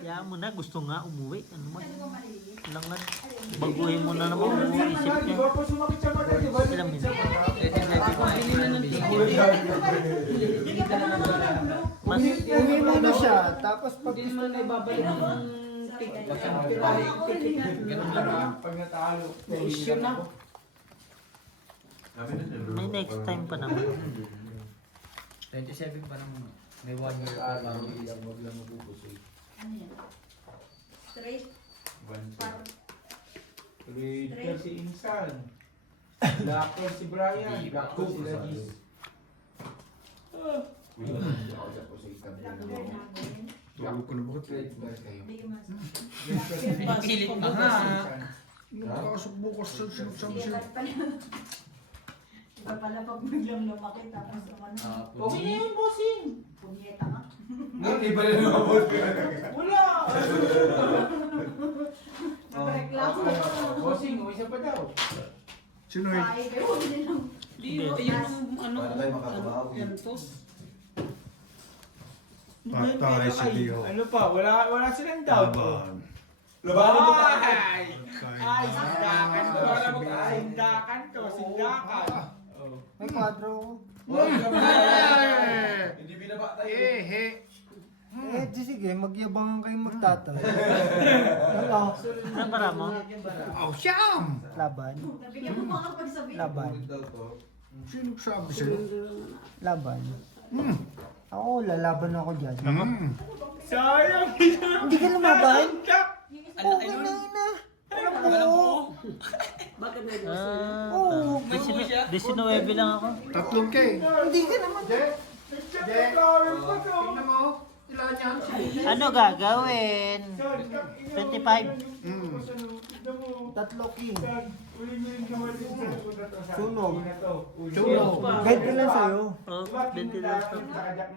Kaya mo na, gusto nga umuwi. Ano man? Kailangan baguhin mo na naman ang isip niya. Ilang minutes? Mas Uwi muna siya, tapos pag gusto na ibabalik yung Pag natalo, issue na. may next time pa naman. 27 pa naman. May 1 year pa lang. Ano yan? Straight? Trader si Insan. Doctor si Brian. Doctor si Lagis. Tawag ko na bakit? Pinipilit pa nga. Nakakasok bukas sa sinasabi siya. Iba pala pag biglang lumaki tapos ano, Okay na yun, bossing. punyeta ka. Iba na naman, boss. Wala. Nagreklamo. Bossing, umisa pa daw. Sino yun? Ay, pero huwag nilang. Di, yung ano, entos. Patay si Dio. Ano pa? Wala silang doubt. Laban. Labanan mo ka. Ay, sindakan to. Sindakan to. Sindakan. May kwadro. Hindi binaba tayo. Di sige, magyabangan kayong magtatay. Hello. Ano para mo? Oh, siyam! Laban. Nabigyan mo mga pagsabihin. Laban. Sino sabi sa'yo? Laban. Ako, lalaban ako dyan. Sayang. Hindi ka lumaban? Ano Okay na yun na. Alam ko. Ah, 19 lang ako. 3K. Hindi ka naman. Tingnan mo. Ilan yan? Ano gagawin? 25. Tatlo king. Sunog. Sunog. Guide ko lang sa'yo. Oh, 20 lang ako. 5.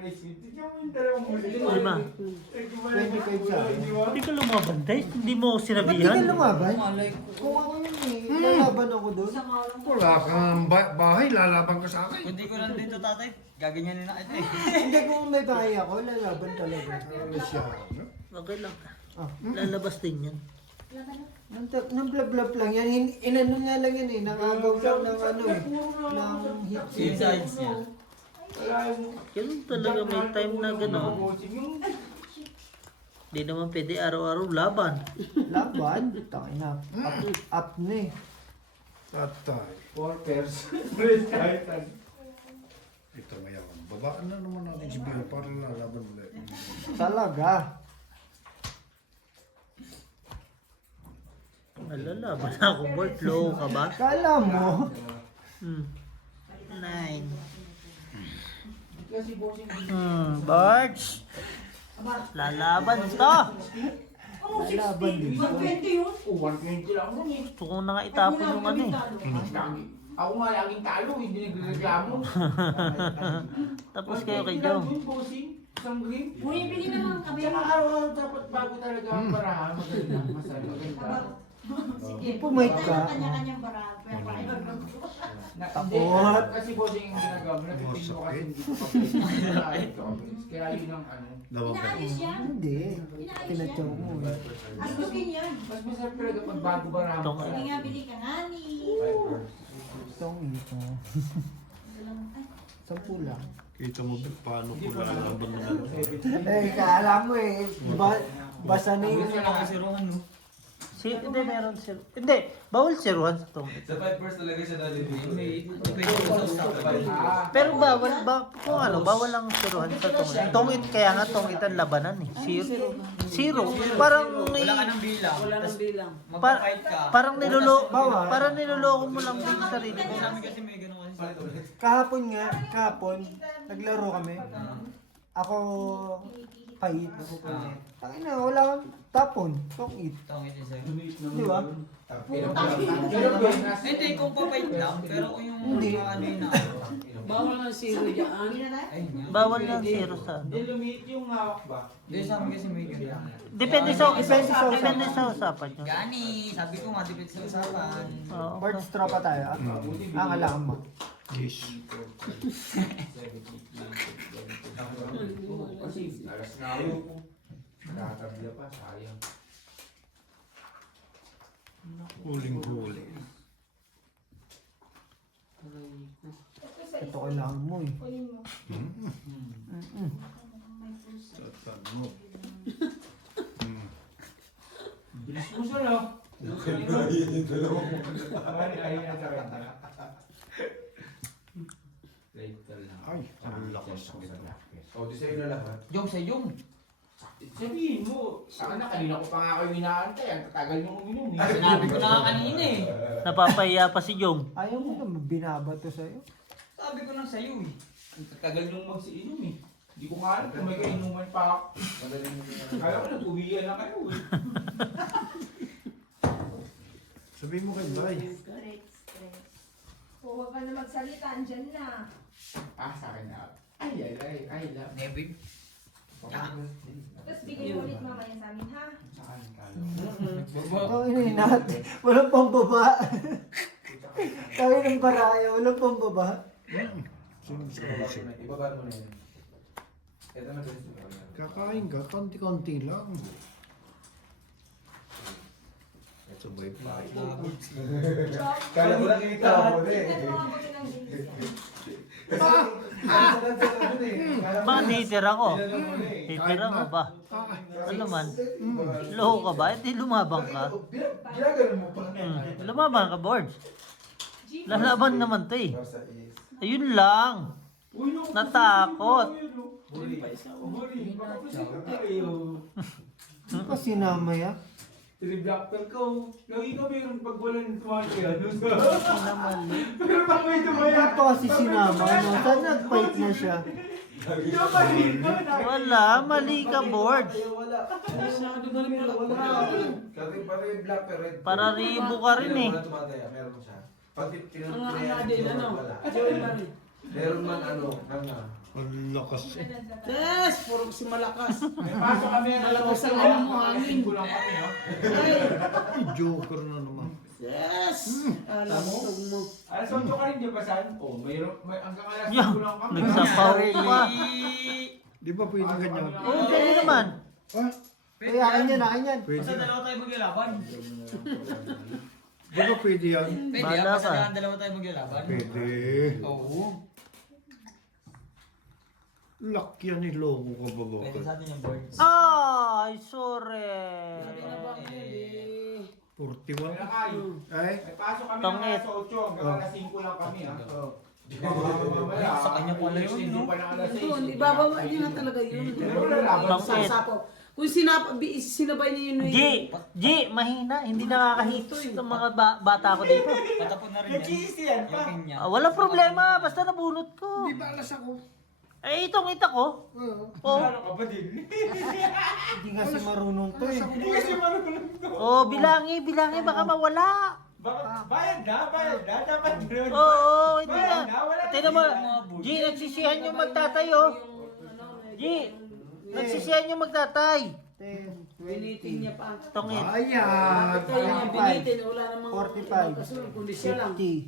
25 sa akin. Hindi ka lumaban, Tay. Hindi mo ako Ba't di sinabihan. ka lumaban? Malay ko. Kung ako yun eh. Lalaban ako doon. Wala kang bahay, lalaban ka sa akin. Hindi ko lang dito tatay. Gaganyanin na kita eh. Hindi, kung may bahay ako, lalaban talaga. Ano siya? Okay lang. Ah. Lalabas din yan. Nang blab-blab lang yan. Inano nga lang yan eh. Nakagaw lang ng ano eh. Ng hit. Yung sides niya. Ganun talaga may time na gano'n. Hindi naman pwede araw-araw laban. Laban? Tangin na. Up na eh. Tatay. Ito mayaman. Babaan na naman natin si Bill para lalaban ulit. Talaga. Lalaban ako, Bert. Low ka ba? Kala mo. 9. Barge. Lalaban to. Lalaban din. 120 yun. 120 lang nun eh. Gusto ko na nga itapon yung ano eh. Ako nga laging talo, hindi nagreklamo. Tapos kayo kay Joe. Isang green. Bumibili naman kami. Tsaka araw-araw dapat bago talaga ang parahan. Maganda, masaya, maganda. Sige. Pumait ka. Kanya-kanyang barang. Takot. Kasi bossing yung ginagawa mo, napitin mo kasi hindi ko pa. Kaya yun ang ano. Dawag ka. Inaayos yan. Hindi. Tinatyaw mo eh. Astukin yan. Mas masarap talaga pag bago parahan. Ito nga. Sige nga, bili ka nga ni. Itong ito. Ay, 10 lang. Kita mo paano ko lalaban ng ano. Eh, kala mo eh. Basa na yung... Gusto lang kasi Rohan no. Hindi, meron zero. Hindi, bawal zerohan sa tong. Sa 5 talaga siya dali. Depende ko sa stock. Pero bawal, kung ano, bawal lang zerohan sa tong. Tongit, kaya nga tongit ang labanan eh. Zero. Parang may... Wala ka ng bilang. Wala nang bilang. Magpa-fight ka. Parang niloloko mo lang din sa sarili mo. Sa amin kasi may ganun kasi sa Kahapon, naglaro kami. Ako, pahit. Tangina, wala kang tapon. Tong-it. Tawag ito sa'yo. Di ba? Hindi, kung pa-fight lang, pero kung yung Hindi. mga ano yun na. Bawal na zero dyan. bili na tayo. Ayun nga. Bawal lang zero sa ano. Hindi lumiit yung hawak ba? Hindi sa amin kasi may ganun. Depende sa usapan nyo. Gani, sabi ko nga, depende sa usapan. Oo. Birds tropa tayo. Kailangan mo. Yes. Kasi alas na ako. Tatabla pa, sayang. Huling-huli. Aray ko. Ito kailangan mo eh. Tatan mo. Bilis mo siya, no? Ay, na sa kanya. Later lang. Ay, ang lakas nito. O, di sa'yo na lahat. Yung sa yung. Sabihin mo, saka na kanina ko pa nga kayo inaantay. Ang tatagal nyo uminom. Sinabi ko na nga kanina eh. Napapahiya pa si Jong. Ayaw mo naman binabato sa'yo. Sabi ko na sa'yo eh. Ang tatagal nyo magsiinom eh. Hindi ko nga alam kung may kainuman pa ako. Kaya ko nag-uwian na kayo eh. Sabihin mo kay Bay. Stress. Huwag ka na magsalita, andyan na. Sa akin na. Ay, love. Nebig. Tapos bigay mo ulit mamaya sa amin, ha? Sa akin ka. Ang inahin natin. Walang pambaba. Kami ng baraya, walang pambaba. Ibaba mo na yun. Ito na gusto ko. Kakain ka, konti-konti lang. Sabay pa. Kala ko nakita ako eh. Tingnan mo ako ng bilis. Bakit titira ko? Titira ko ba? Ano man? Loko ka ba? Hindi lumabang ka. Ginagano mo pa. Lumabang ka, Boards. Lalaban naman to eh. Ayun lang. Natakot. Ano pa sinama ya? Triblocker ko. Lagi ka meron pag walang tumakaya. Pinamali. Pero pag may tumaya. Ano pa kasi sinama? Ano? Saan nag-fight na siya? Yung maliit mo na. Wala, mali ka, Boards. Masyado na rin pala. Kasi pati yung black pero red. Para ribo ka rin eh. Wala tumataya, meron siya. Pag Ang anadin, ano? Joey Barry. Meron man ano, hanga. Ang lakas. Yes! Puro si malakas. May pasok kami ang Malakas ang ano mo, hangin. Kulang kami, no? Joker na naman. Yes! Alam mo. Alas 8 ka rin, di ba, San? Oh, may hanggang alas 5 Yeah, lang kami. nagsapaw pa. Di ba pwede ganyan? Oo, pwede naman. Ah, Ay, akin yan, akin yan. pwede. Basta dalawa tayo maglalaban. Di ba pwede yan? Pwede Bahala ah, basta ka. dalawa tayo maglalaban. Pwede. Oo. Lock yan eh, loko ka ba Pwede ba? sa atin yung boards. Ay, sorry. 41? Kaya kayo. Ay, May pasok kami ng Tongit. alas 8, hanggang alas 5 lang kami, ha? Sa kanya pala yun, Hindi no? pa ng alas 6. Ito, ibababa niyo na talaga yun. Pero wala laban. Tongit. Sasapaw. Kung sinabay niyo yun. G, mahina. Hindi nakakahito ng mga bata ko dito. Patapon na rin yan. yan pa. Yung pinya. Walang problema. Basta nabunot ko. di ba alas ako? Eh, itong ita ko. Oh, Ano ka ba din? Hindi nga si marunong to eh. Hindi kasi marunong to. oh, bilangi, baka mawala. Bayad na. Dapat yun. Oo, hindi Bayad na. na, wala Tingnan mo, G, nagsisihan yung magtatay, oh. G, nagsisihan yung magtatay. 10, Binitin niya pa. Tongit. Ayan! Ito yung binitin. Wala namang 45, kasunod. Kundi siya lang. 50,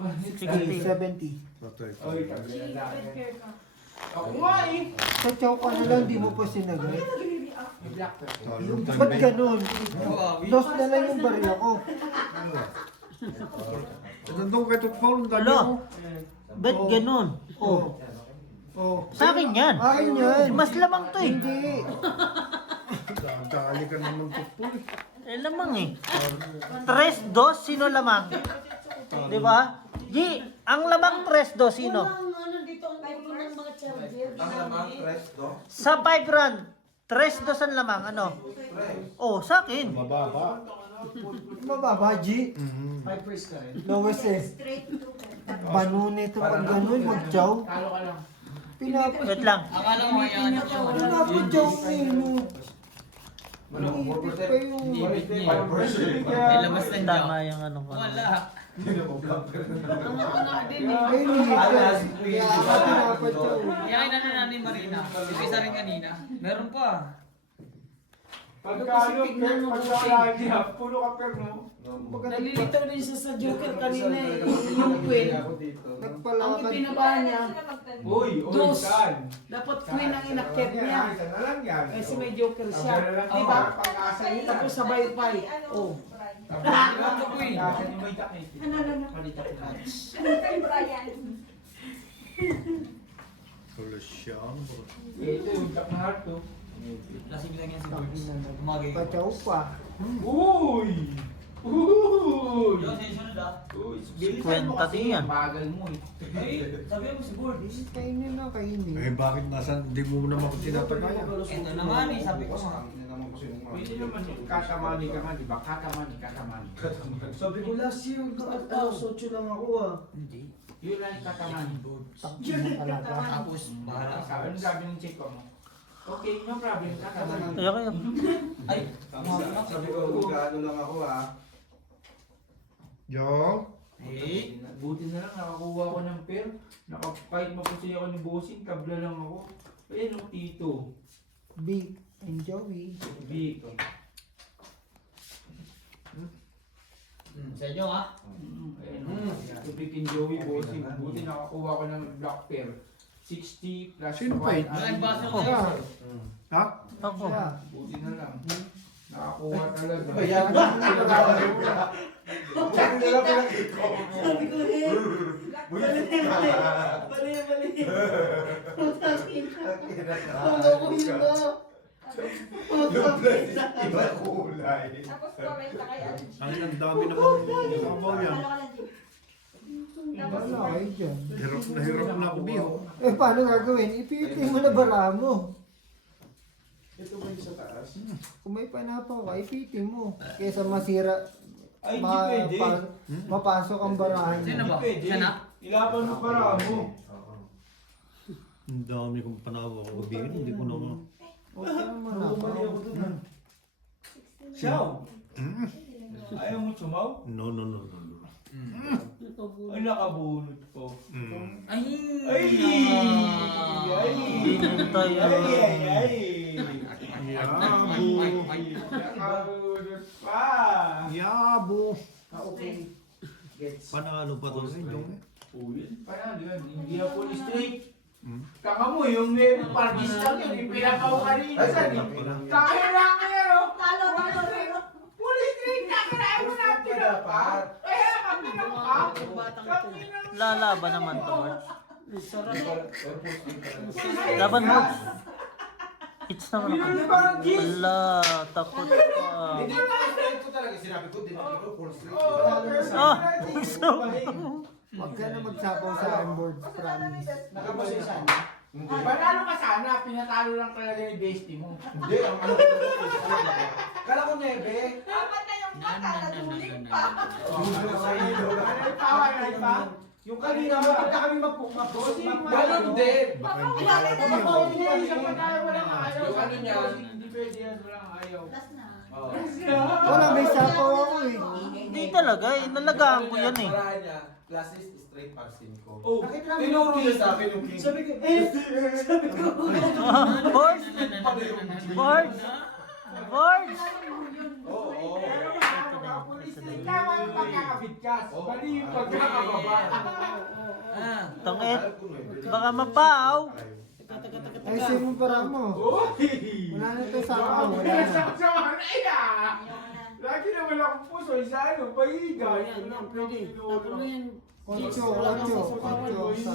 60. 70. Patay ka. Oy, tabi na lang. Ako nga eh. Sa chow ka na lang, di mo pa sinagot. Talong Ba't tabi. ganun? Wow, Lost na lang yung barya ko. Nandun kay Tutpol, ang dami Alo. ako. Ba't ganun? Oh, Oh, sa akin yan. Akin yan. Mas lamang to eh. Hindi. dadali ka naman Tutpol. Eh, lamang eh. 3-2, sino lamang? Di ba? G, ang lamang 3-2, sino? Walang ano dito ang ulo ng mga charger. Ang lamang, tres, do. Sa 5 run, 3-2 ang lamang, ano? Oh, sa akin. Mababa. Mababa, G. Five first ka rin. Lowest eh. Straight to Banu nito pag ganun, mag-chow. Talo ka lang. Wait lang. Akala mo yan. Pinapa-chow mo yun. Ano, Iniipit pa yung... May labas ng jaw. Tama yung ano ko. Wala. Ang nga din eh. Ay, iniipit. Kaya ako pinapa-chow. Kaya inano namin Marina. Isa rin kanina. Meron pa. Pagkano, pagkano, puno ka per, no? Nalilitaw din siya sa Joker kanina eh. Yung queen. Nagpalakad pinabahan niya, Uy, Dos. kan. dapat queen ang inakyat niya. Isa na lang yan. Kasi may joker siya. Ang Di ba? Pag-asa niya. Tapos sabay fight. Oh. Ano ko yun? Kasi may takit. Palita ko na. Kay Brian. Kolosyang, bro. Ito yung tak na heart to. Lasing lang yan si Birds. Umagay ko. Pachaw pa. Uy! Uy! Yung sa isunod ah. Uy, bilisan mo 50 kasi din yan. bagal mo eh. Ay, sabi mo si Birds. Kainin na, kainin. Eh bakit nasan, di mo naman ko tinatagayan? Ito na nga ni, sabi ko nga. Pwede naman yun. Katamani ka nga, di ba? Katamani. Sabi ko last year, socho lang ako ah. Hindi. Yun lang yung katamani. Takbo na talaga. Tapos, bahala. Ano sabi ng chick mo? Okay, no problem. Katamani. Kaya kayo. Ay, Sabi ko, gaano lang ako ah. Yo? eh. Buti na lang nakakuha ko ng pair. Kahit mapusay ako ni bossing, tabla lang ako. Ayan o, Tito. Big and Joey. Big. Sa inyo ah. Ayan o. Tubig and Joey, bossing. Buti nakakuha ko ng black pair. 60 plus Sino pa yun? Ay, baso ko Siya. yun. Ha? Ako. Siya. Buti na lang. Nakakuha talaga. Kaya Sabi ko eh. Bali. Ang loko yun na. iba kulay. Tapos comment ka kay Algie. Ang dami naman sabaw yan. Ano ka lang din? Wala kayo dyan. Hirap na ako biho. Eh, paano gagawin? Ipitin mo na bara mo. Ito ba yung sa taas? Kung may panapaw ka, ipitin mo. Kesa masira, Ay, hindi pwede. mapasok ang barahan Sino mo. ba? Siya na? Ilaban mo para mo. Ang dami kong panawa ko biho. Hindi ko naman. Huwag ka naman napaw. Siyaw. Ayaw mo sumaw? No. Ay, nakabunot ko. Ay! Ay! Hindi tayo. Yabo. Nakabunot pa. Yabo. Okay. Gets. Panalo pa to sa inyo. Uy, parang yun. Hindi ako full straight. Kaka mo, yung may parties lang yun. Yung pinakaw kanina. Kaya lang ngayon. Talo. Full straight na. Kaya mo natin pa. Kaya kami ng pa. Lalaban naman to, Mark. Laban mo. Hits naman ako. Ala, takot pa. Hindi pa straight ko talaga. Sinabi ko, din ako full straight. Ah, gusto mo. Huwag ka na magsapaw sa armboards, promise. Nakaposisan. Hindi. Panalo ka sana. Pinatalo lang talaga ni bestie mo. Hindi, ang ano ko. Kala ko nebe. Apat na yung mata, nagulik pa. Sa ilo. Ano yung pawa na iba? Yung kanina, magpagka kami Ganun din. Mapapaw niya. Isang patalo walang ayaw. Yung ano niya. Hindi pwede yan. Walang ayaw. Last na. Wala, may sapaw ako eh. Hindi talaga eh. Nalagaan ko yan eh. Parahan niya, classes straight para 5. Oh, Tinuro niya sa akin yung king. Sabi ko, Boards! Boards! Boards! Oo. tama yung pagkakabigkas. Mali yung pagkakababa. Tangit. Baka mapaw. Ay, sino mo para mo? Uy! Wala na ito sa ako. Wala na. Pinasama na yan! Lagi naman akong puso sa ano, pahiga. yan, pwede. Tapos mo yan. Ocho, Wala kang ocho, sasapawan. ocho.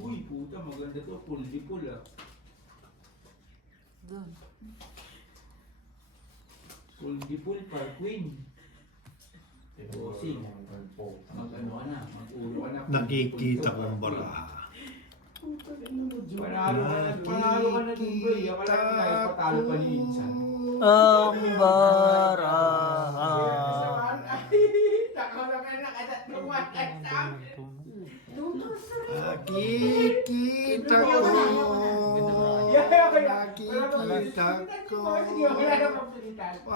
Uy, puta, maganda to. Puldi-pul ah. Puldi-pul par queen. Bossing. Mag-ano ka na, mag-ulo ka na. Nakikita kong baraha. Panalo ka na din, bro. Yung wala ka na, ipatalo pa ni Insan. Ang baraha. Nakikita ko. Nakikita ko.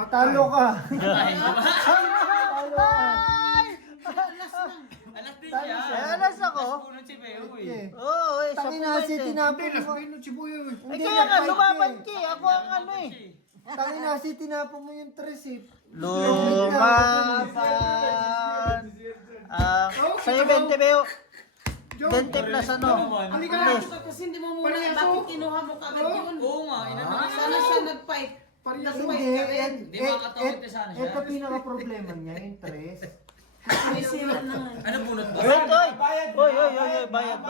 Talo ka. Alas din siya. Eh, alas ako. Punod si Beo Okay. eh. Oo, eh, sa Tangina si point eh. tinapon Hindi, mo. nasbino si Buyo eh. Eh, Hindi kaya nga, na-fight lumaban eh. ki. Ako ang ano eh. Tangina si tinapon mo yung tres eh. Lumaban. Sa'yo, 20 Beo. 20 plus ano? Halika Plus. na. Kasi hindi mo muna, Parehaso. bakit kinuha mo kagad yun? Oo nga, inanong Sana siya nag-fight. Parehas. Hindi, Di makatawid na sana siya. ito pinaka-problema niya, interest. May sira na nga. Ano bunot ba? Wait, oy! Bayad. Oy, bayad.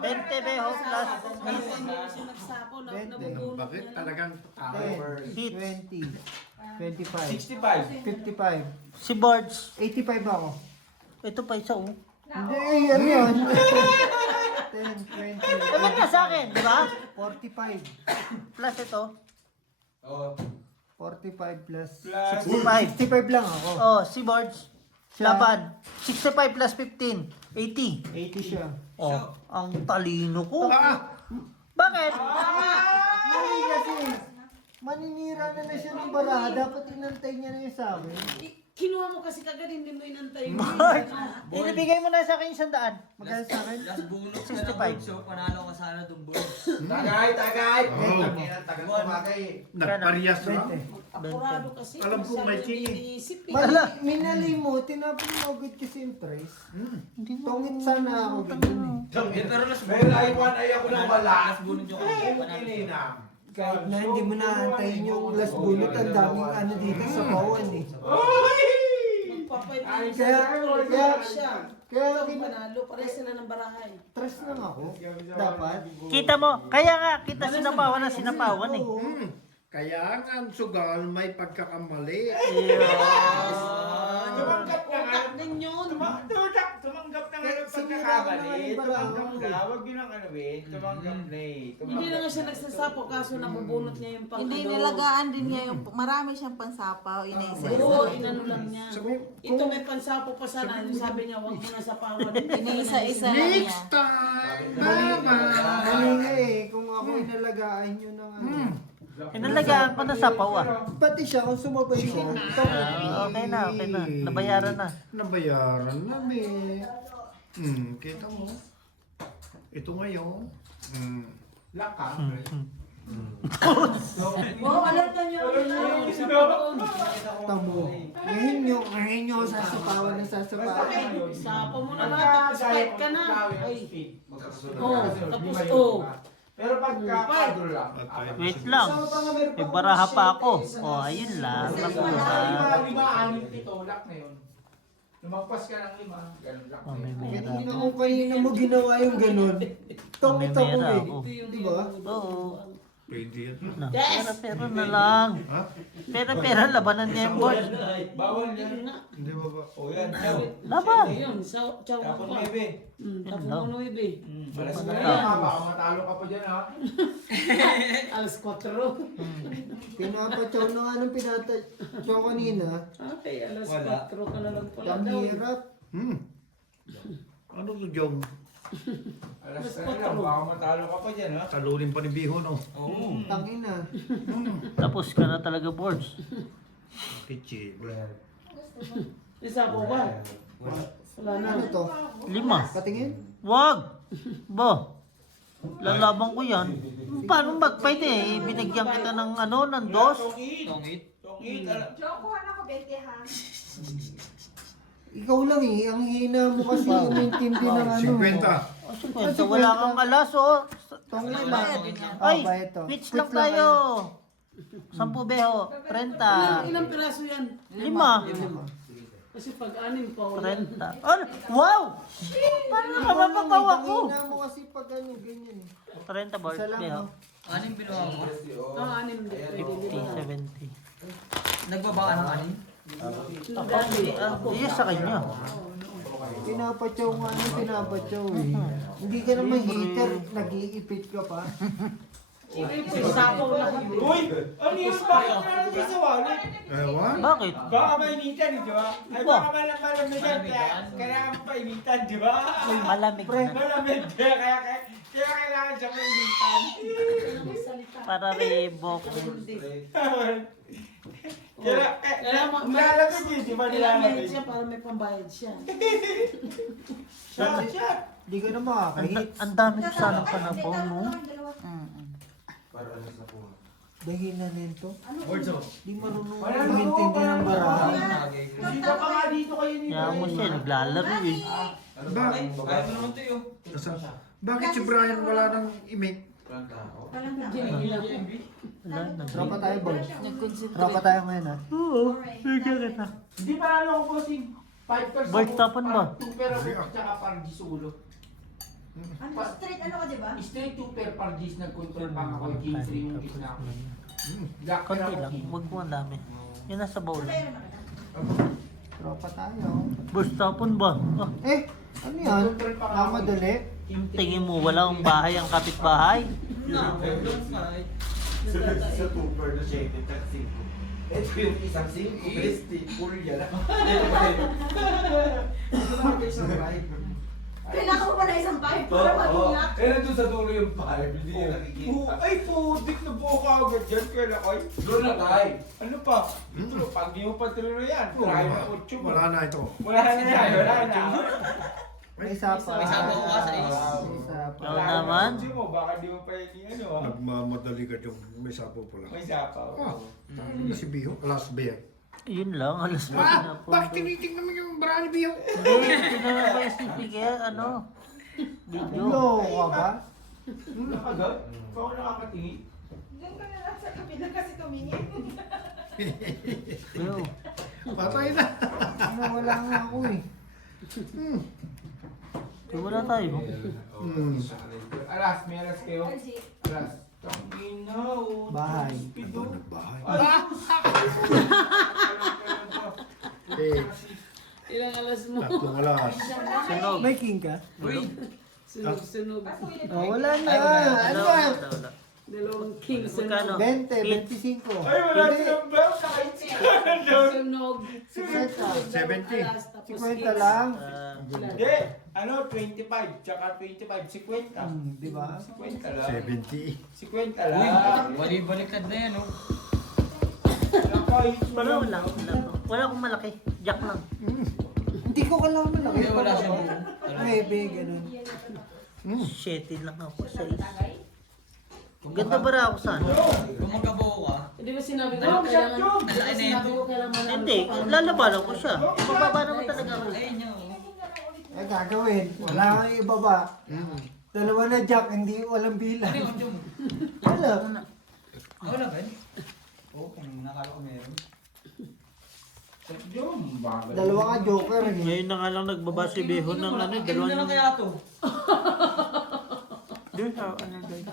20 beho plus Hindi siya nagsapo, 20. nabubunot Bakit niya lang. talagang 10, Hits. 20, 25, 65. 55, si Boards. 85 ako. Ito pa isa oh. Hindi, yan yan. 10, 20, Ewan ka sa akin, di ba? 45. Plus ito. Oh. 45 plus. 65. 65 lang ako. Oh, si Boards. Siya. Laban. 65 plus 15. 80. 80 siya. Oh, ang talino ko. Ah! Bakit? Mali kasi. Maninira na siya ng baraha. Dapat inantay niya na yung sa akin. Kinuha mo kasi kagad, hindi mo inantay. Boards. Inibigay mo na sa akin 100. Magkano sa akin? Last bunot ka 65. na Boards, so panalo ka sana itong Boards. Tagay. Oh. Tagal pa bagay. Nagparehas na. 20. Apurado kasi. Alam ko may king eh. iniisip eh. Wala. Minali mo, tinapon mo agad kasi yung price. Hindi mo. Tungit sana ako ganun eh. Eh, pero last Pero bunot. iwan ay ako nang wala. Last bunot yung panalo. Kahit na hindi mo naantayin yung last bullet, ang daming ano dito sa bawan eh. Magpapay pa Kaya siya. Kaya Ito lagi panalo, pare sila ng barahay. trust lang ako. Dapat. Kita mo. Kaya nga, kita sinapawan na sinapawan eh. Oo. Kaya nga ang sugal may pagkakamali. Tumanggap na nga. Utak din yun. Tumanggap na nga ng pagkakamali. Tumanggap na. Huwag yun ang ano eh. Tumanggap na eh. Hindi na nga siya nagsasapo kaso nabubunot niya yung pang Hindi ano. nilagaan din niya yung marami siyang pansapaw, Oo, inaisa-isa. inano lang niya. Ito may pansapo pa sana. Sabi niya, huwag mo na sapawan. Inaisa-isa lang niya. Next time! Mama! Ano nga eh, kung ako inalagaan nyo ng ano. Inalagaan ko na sapaw ah. Pati siya, kung sumabay siya. Okay na. Nabayaran na. Nabayaran na, me. Kita mo. Ito ngayon. Laka. Oo, alerta niyo. Tamo. Ngayon nyo sasapawan na sasapawan. Sapo mo na nga, tapos fight ka na. Ay, tapos Pero pagka-kadol lang. Wait lang. May baraha pa ako. Oh, ayun lang. Nakuha. 5, 6, 7 lock na yun. Lumagpas ka ng 5, ganun lang. Oh, may mera Hindi ako. na kung kanina mo ginawa yung ganun. Tongit ako May mera eh. ako. Di ba? Oo. Pwede yan. Na, pera na lang. Ha? Pera, labanan niya yung board. Bawal yan. Hindi ba ba? O yan, chow. Laban. Ayun, chow Tapos pa. 9. Tapos mo 9. Alas Ano na na? yan. Baka matalo ka pa dyan ha. Alas 4. Pinapachaw na nga nung pinatachaw kanina. Ay, alas 4 ka na lang pala Ang daw. hirap. Ano to, Jong? Alas na lang. Baka matalo ka pa dyan ha. Talunin pa ni Biho, no? Oo. Tangina. Tapos ka na talaga boards. Pichi. Isa po ba? Wala na. Ano to? 5. Patingin? Wag! Bo! Lalaban ko yan. Paano mag-fight eh? Binigyan kita ng ano, ng dos. Tongit. Tongit. Joke, kuha ko 20 ha. Ikaw lang eh. Ang hina mo kasi umintindi ng ano. 50. Oh, 50. Wala kang alas oh. Tongit lang. Ay, bayad to. pitch Quit lang tayo. 10 beho. 30. Ilang piraso yan? 5. Kasi pag 6 pa wala. 30. Oh, wow! Paano nakababaw ako? Ang hina mo kasi pag ano, ganyan eh. 30 board Isa lang beho. oh. Aning binuha mo? 6 din. 50, 70. Nagbabaan ng aning? Iya sa kanya. Pinapachaw nga ano, pinapachaw eh. Hindi ka naman hater, nag-iipit ka pa. Sapo lang. Uy! Ano yun? Bakit na natin sa wallet? Ewan? Bakit? Baka mainitan, di ba? Ay baka malamitan. Kailangan mo painitan, di ba? Malamig na. Malamig. Kaya kailangan siya painitan. Para rebok. Kaya nilalamig yun, di ba nilalamig? Siya para may pambayad siya. Shot! Hindi ka na makakahit. Ang dami ko sana panapon, no? Dahilan nito. Boards oh. Di marunong mag-intindi ng baraha. Hindi ka pa nga dito kayo nito. Kaya mo siya, naglalaro eh. Ba? Ay, kaya mo naman tayo. Bakit si Brian wala nang imik? Wala na. Tropa tayo, boy. Nag-concentrate. Tropa tayo ngayon, ha? Oo, bigyan kita. Hindi pa ano ako bossing. 5% Bart, tapan ba? 2 per ako tsaka pargis ulo. Ano, straight ano ka, di ba? Straight 2 per pargis nag-control pa ako. Game 3 yung gis na ako. Gak Konti lang, wag mo ang dami. Yan nasa bowl lang. Tropa tayo. Boss, tapon ba? Ah, Ano yan? Madali. tingin mo, wala akong bahay ang kapitbahay. No, don't fight. Sa 2 per na 7, at 5. Ito yung isang 5, besti, full yan. Bakit sa 5? Kailangan mo pa na isang pipe para mag-iyak. Eh, nandun sa dulo yung 5, hindi niya nakikita. Ay, putik na buo ka agad dyan. Kaya ay, Doon na tayo. ano pa? Ito, pag di mo pa tuloy yan, try mo 8 mo. Wala na ito. Wala na yan, wala na. May isa pa. May isa pa ako sa is. May isa pa. Ikaw naman. Hindi mo, baka di mo pa yung ano ah. Nagmamadali ka dyan. May sapo pala. May sapaw. Ah, tayo si Biho. Last beer. Yun lang, alas pa na po. Bakit tinitingnan mo yung Brian Biho? Hindi, tinanong ko yung CP kaya ano, video. Loko ka ba? Nakagad? Ikaw ang nakakatingin? Doon ka na lang sa kapila kasi tumingin. Yo, Patay na. Wala nga ako eh. wala tayo. Alas, may alas kayo. Alas. Tanginaw. Bahay. Pido. Nagbahay. Eh, Ilang alas mo? 3 alas. Sunog. May king ka? Sunog-sunog. Oh, wala na. Ano Wala, ba? wala. Dalawang king Magkano? 20, 25. Ay, wala silang bell. Nakaitsi doon. Sunog. 70. Alas, tapos 50 lang. Ah, Hindi. Ano, 25. Tsaka 25. 50. Di ba? 50 lang. 70. 50 Uy, lang. balik-baliktad na yan, oh. wala, wala. Wala akong malaki. Jack lang. Hindi ko kailangan malaki. Hindi, wala siya. Maybe, ganun. 7 lang ako sa is. Ang ganda ba rin ako sa ano? Kung magkabuo ka, Di ba sinabi ko Ano, kailangan, Jack Jones? di ba sinabi ko kailangan manalo Hindi, ka pa? lalabanan ko siya. Ibababa naman talaga ako. ayun niya, oh. Eh, gagawin. Wala kang ibaba. Dalawa na jack, hindi walang bilang. Ano yung jump? Wala. Wala ba? Oo, kung nakala ko meron. Dalawa ka joker. Eh. Ngayon na nga lang nagbaba si Beho ng ano, Ano na dalawang lang kaya to? Doon sa ano guys.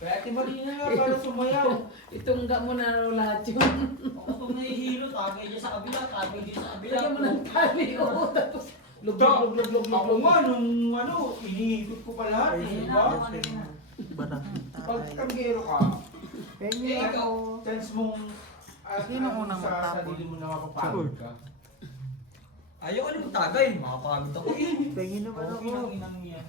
Kaya Marina nga para sumayaw. Itungga mo na raw lahat yun. Ako pag nahihilo, tagay niya sa kabila, tagay din sa kabila. Lagyan mo ng tali, oo, tapos Ako nga, nung ano, iniikot ko pa lahat. Di ba? Bara. Pag tanggero ka, Pengi ako. chance mong Sino unang sa matapon? sarili mo na mapapagod ka. Ayaw ka naman tagay, makapagod ako eh. Pengi naman Okay ako. lang inang niya.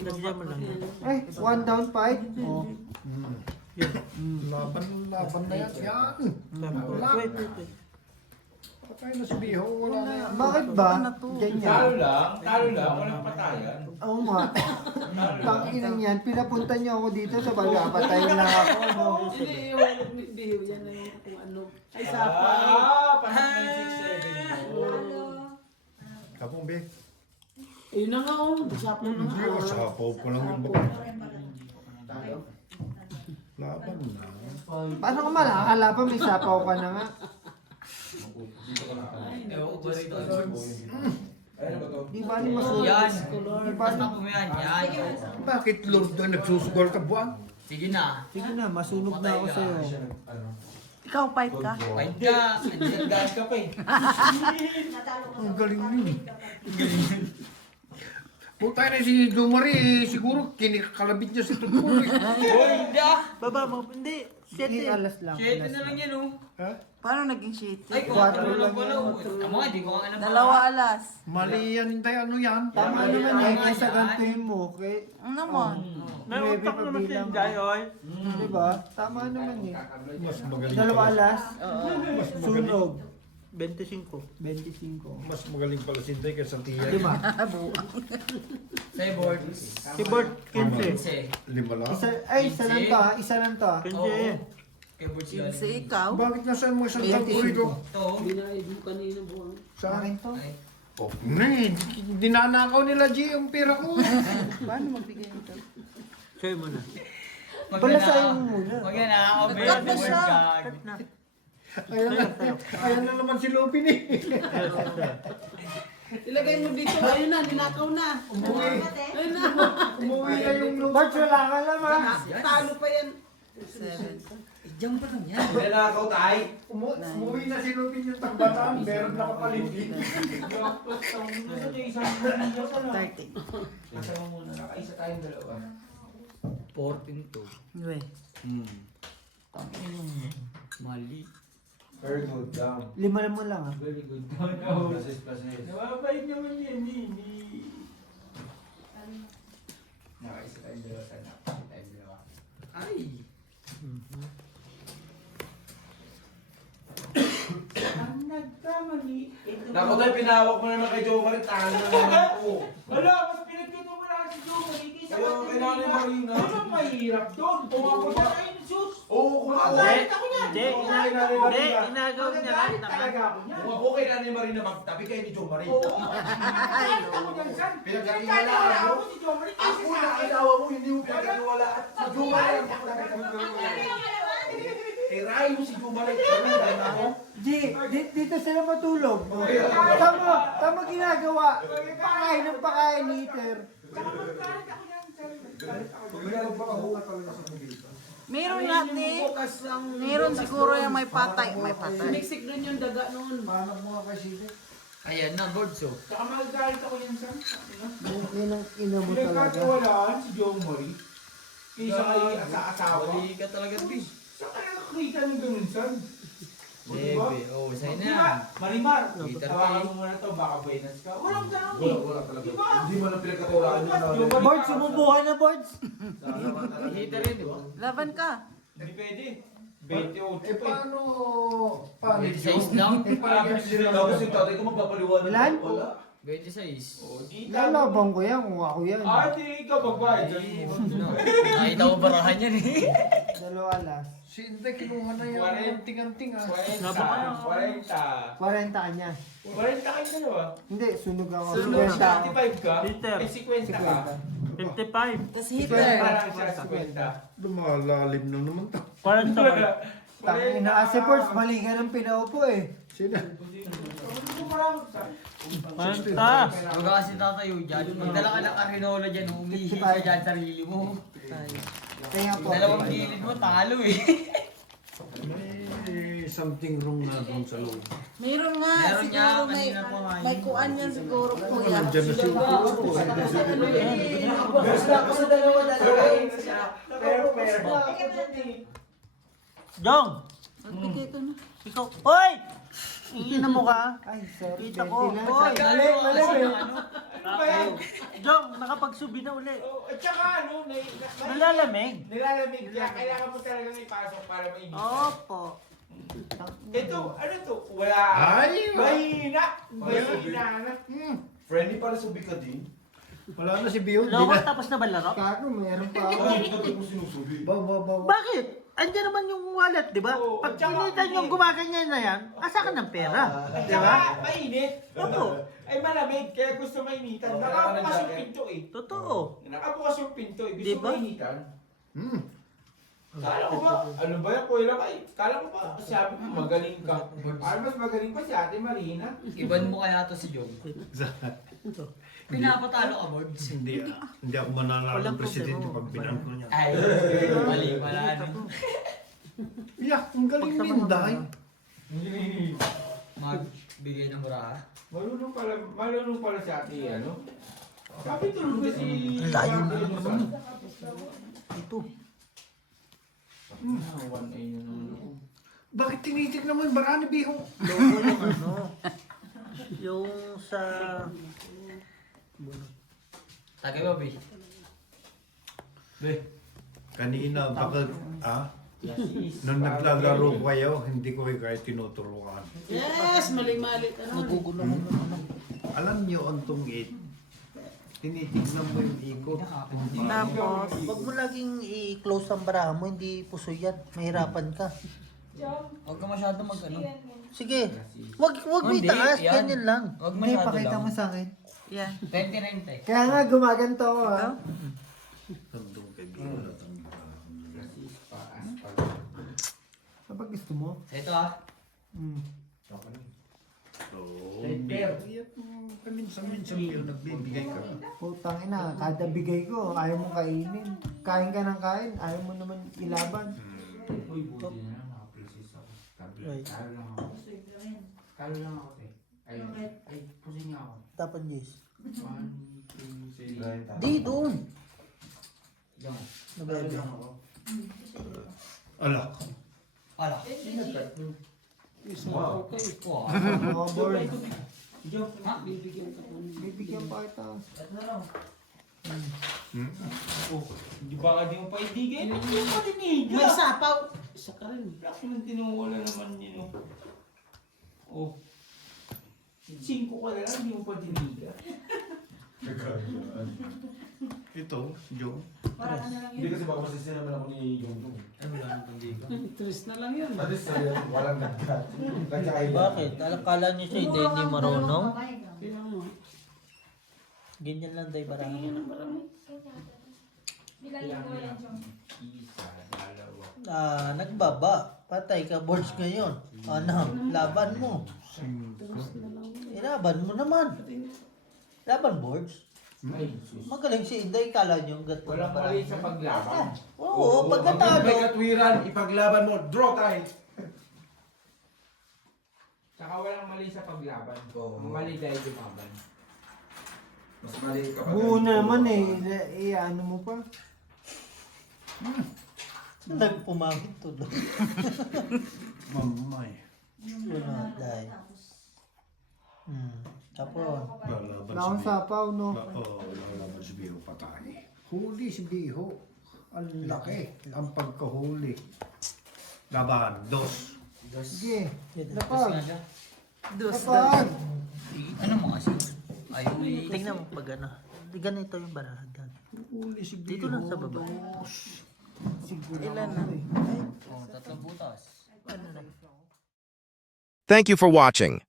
Lagyan mo lang yan. Eh, 1 down fight. Oh. Laban na yan. Yan. Wait, wait, wait. Patay na si Biho. Wala na yan. Bakit ba? Ganyan. Talo lang, walang patayan. Oo nga. Tanginan yan. Pinapunta niyo ako dito sa pagkapatay na ako. No? hindi, iwanag ni Biho, yan na yung kung ano. Ay, sapa. Pasok na yung 6-7. Kapong Bi. Ayun na nga, oh, sapa na nga. Hindi ko sapaw pa lang yung baka. Laban na. Paano ka malakala pa? May sapaw ka na nga. Ay, no, balik ko. Di ba ni masunog? Yan. Di ba Basta ni... mo yan, yan. Bakit Lord na nagsusugal ka buwan? Sige na. Sige na, masunog na ako sa'yo. Ikaw, pipe ka? Fight ka. Nagdaan ka pa eh. Ang galing yun. Puta na si Dumari, siguro kinikalabit niya si Tutpul. Hoy, hindi ah. Baba mo, hindi. Hindi, 7. alas lang. Shit na lang yan, oh. Paano naging shitty? Ay, kung ano lang pala, oh. Tama, hindi ko nga alam. Dalawa alas. Mali yan, tayo ano yan? Tama naman eh, kaysa gantuin mo. Kay, Ano naman? May utak naman si Jai, oy. Di ba? Tama naman eh. Mas magaling. Dalawa alas, Mas magaling. sunog. 25. 25. Mas magaling pala si Day kaysa Tia. Lima. Say board. Si Bert, 15. 15. 5 lang. Isa lang to ha, isa lang to ha. 15. Kay board siya. Si ikaw? Bakit nasaan mo isang Ayan, tangkuri ko? Ito. Binaid mo kanina buwan. Sa akin to. Ay, Oh, dinanakaw nila G yung pera ko. Paano magbigay nito? Share mo na. Balasahin mo muna. Huwag yan ha. Open Nag-cut the na word siya. gag. Cut na. Ayan na naman si Lupin eh. Ilagay mo dito. Ayun na, ninakaw na. Ayun na. Umuwi na yung Lupin. Bart, wala ka lang ha. Talo pa yan. 7. Diyan pa lang yan. Nanakaw tayo. Umuwi na si Lupin yung tagbataan. Meron na kapalitin. 30. Kasama muna, nakaisa tayong dalawa. 14 to. Uwe. Mali. Very good, down. 5 mo lang ha. Very good. Process. Nababait naman yan, hindi. Nakaisa tayong dalawa sana. Nakaisa tayong dalawa. Ay. Ang nagkamali. Naku tayo, pinawak mo naman kay Joe Marie. Tanga naman ako. Wala, mas pinagkito mo lang si Joe. Kaysa Kaya kay Nanay Marina. Ano ang mahirap doon? Pumapunta tayo ni Sus. Oo, kung ako. Hindi, inagaw niya lang naman. Talaga ako niya. Kung ako kay Nanay Marina, magtabi kayo ni Joe Marie. Oo. Pinagkito mo dyan, San. Pinagkatiwala ako si Joe Marie. Ako na kinawa mo, hindi mo pinagkatiwala. Si Joe Marie ang Ray mo si Joe Marie. Ako. Dito sila matulog. Tama ginagawa. Pakain ng pakain ni Iter. Meron natin. Bukas lang. Meron siguro yung may patay. May patay. Miksik doon yung daga noon. Paano mo nga kasi ito? Ayan na, boards oh. Saka magagalit ako yan, San. Yan ang ina mo talaga. Pinagkatiwalaan si Joe Marie. Kaysa kayo sa asawa. Mali ka talaga, bis. Saan kaya nakakita ng ganun, San? Lebe. Oh, sa'yo na yan. Diba? Marimar, Peter tawagan Pan. mo muna to, baka buenas ka. Walang ganun Wala, eh. wala talaga. Diba? Hindi mo lang pinagkatiwalaan yun. Boards, sumubuhan na boards. Hater rin, di ba? Laban ka. Hindi pwede. 28 Eh pa eh. paano 26 lang. Tapos yung tatay ko magpapaliwanag. Ilan? Wala. 26. O, di Lalabang ko yan kung ako yan. di ikaw magbayad. Ay, wag na. Nakita ko barahan yan eh. 2 alas. Si Inday kinuha na yan. Kuwarin. Tinganting ah. 40. 40 kanya. 40 kayo dalawa. Hindi, sunog ako. Sunod 50 ako. 75 ka? Peter. Eh, 50 ka. 55. Tapos Pero hitter. parang siya 50. Lumalalim na naman to. 40. Tangin na kasi boards, mali ka ng pinaupo eh. Sino? Huwag ka kasi tatayo dyan. Magdala ka ng arinola dyan. Umihi ka dyan sarili mo. Kaya po. Dalawang gilid mo, talo eh. May something wrong na doon sa loob. Meron nga. Meron siguro nga, may, kanina pa nga yun. may kuan yan siguro kuya. Nandiyan na siguro. Basta ako sa dalawa. Jong! Magbigay ito na. Ikaw. Hoy! Ina mo ka. Ay, sorry. Kita ko. 20 na. Hoy! Mali, mali. Jong, nakapagsubi na uli. At saka ano, Nalalamig. nilalamig kaya kailangan mo talagang ipasok para mainit. Opo. Ito, ano to? Wala. Ay! Mahina. Mahina na. Friendly para sa Bika din. Wala na si Bio. Loko, tapos na ba laro? Kako, mayroon pa ako. Ay, ito ko sinusubi. Bawa. Bakit? Andiyan naman yung wallet, di ba? Oo, Pag at saka pinitan yung gumaganyan na yan, asa ka ng pera? At Di ba? saka mainit. Totoo. Ay malamig, kaya gusto mainitan. Nakabukas yung pinto eh. Totoo. Nakabukas yung pinto eh. Gusto Diba? mainitan. Hmm. Kala ko ba, ano ba yan, Kuya Lakay? Kala ko ba, sabi ko, magaling ka. Ano mas magaling pa si Ate Marina? Iban mo kaya to si Jong. Pinapatalo ka, boards. Hindi ako mananalo Walang ng presidente problema. pag binangko niya. Ay, mali pala ano. Yak, ang galing ni Inday. Magbigay ng mura. Marunong pala si Ate, ano? Sabi tulog na si... Layo na lang naman. Ito. One ay yun. Bakit tinitignan mo yung barani Biho? Loko yung ano. Yung sa... Tagay ba, Bi? Kanina, baka, nung naglalaro kayo, hindi ko kayo tinuturuan. Yes, mali-mali. Nagugulo mo naman. Alam niyo ang tungit, tinitignan mo yung ikot. Tapos, wag mo laging i-close ang baraha mo, hindi puso yan. Mahirapan ka. Huwag ka masyado mag ano. Sige. Wag mo Hindi, itaas. yan. Ganyan lang. Huwag Hindi, masyado pakita lang. mo sa akin. Yan. 29 tayo. Kaya nga, gumaganto ako ha. Nandun kay Biho lahat ang Kapag gusto mo. Ito ah. Oo. Minsan Biho nagbibigay ka. Putang ina, kada bigay ko, ayaw mo kainin. Kain ka ng kain, ayaw mo naman ilaban. Uy, buti na lang, nakaprisis ako. Right. Talo lang ako, te. Ay, pusing nga ako. Tapan, Jess. 1, 2, 3. Di, doon. Yan. Nabebe. Ala. Ala. Wow. Okay. Wow. Mga board. Joke, ha? Bibigyan ka ko. Bibigyan pa kita. Ito na lang. Oh, di ba ka di mo pa idigay? Hindi mo pa diniga. May sapaw. Isa ka rin. Laki ng tinuwala naman yun. Oh. 5 ka na lang, di mo pa diniga. Ito, Joe. Hindi kasi baka masisi naman ako ni Yongdong. Ay, wala nang pandiga. Tres na lang yan. Pati sa walang nagkat. Nagkakaiba. Bakit? Kala niyo siya hindi marunong? Kaya mo. Ganyan lang tayo parang. Tingin ang marami. Isa, dalawa. Nagbaba. Patay ka boards ngayon. Ano? Laban mo. Ilaban mo naman. Laban boards. Ay, sus. Magaling si Inday. Kala niyo gato. Walang mali sa paglaban. Oo, pag May natalo. katwiran, ipaglaban mo, draw time. Tsaka walang mali sa paglaban. Oo. Ang mali dahil lumaban. Mas mali kapag... Buo naman eh. Ano mo pa? Nagpumamit to. Mamay. Wala, dahil. Tapos. Lalaban Wala akong si Biho. sapaw, no? Oo, lalaban si Biho patay. Huli si Biho. Ang laki. Ang pagkahuli. Laban, 2. Sige. Tapos Lapag. nga siya. Lapag. Ano mo kasi? Ayaw may... Tingnan mo pag ano. Ganito yung barahan. Huli si Biho. Dito lang sa baba. Siguro Ilan ako na? eh. Oh, 3 butas. Ano na? Thank you for watching.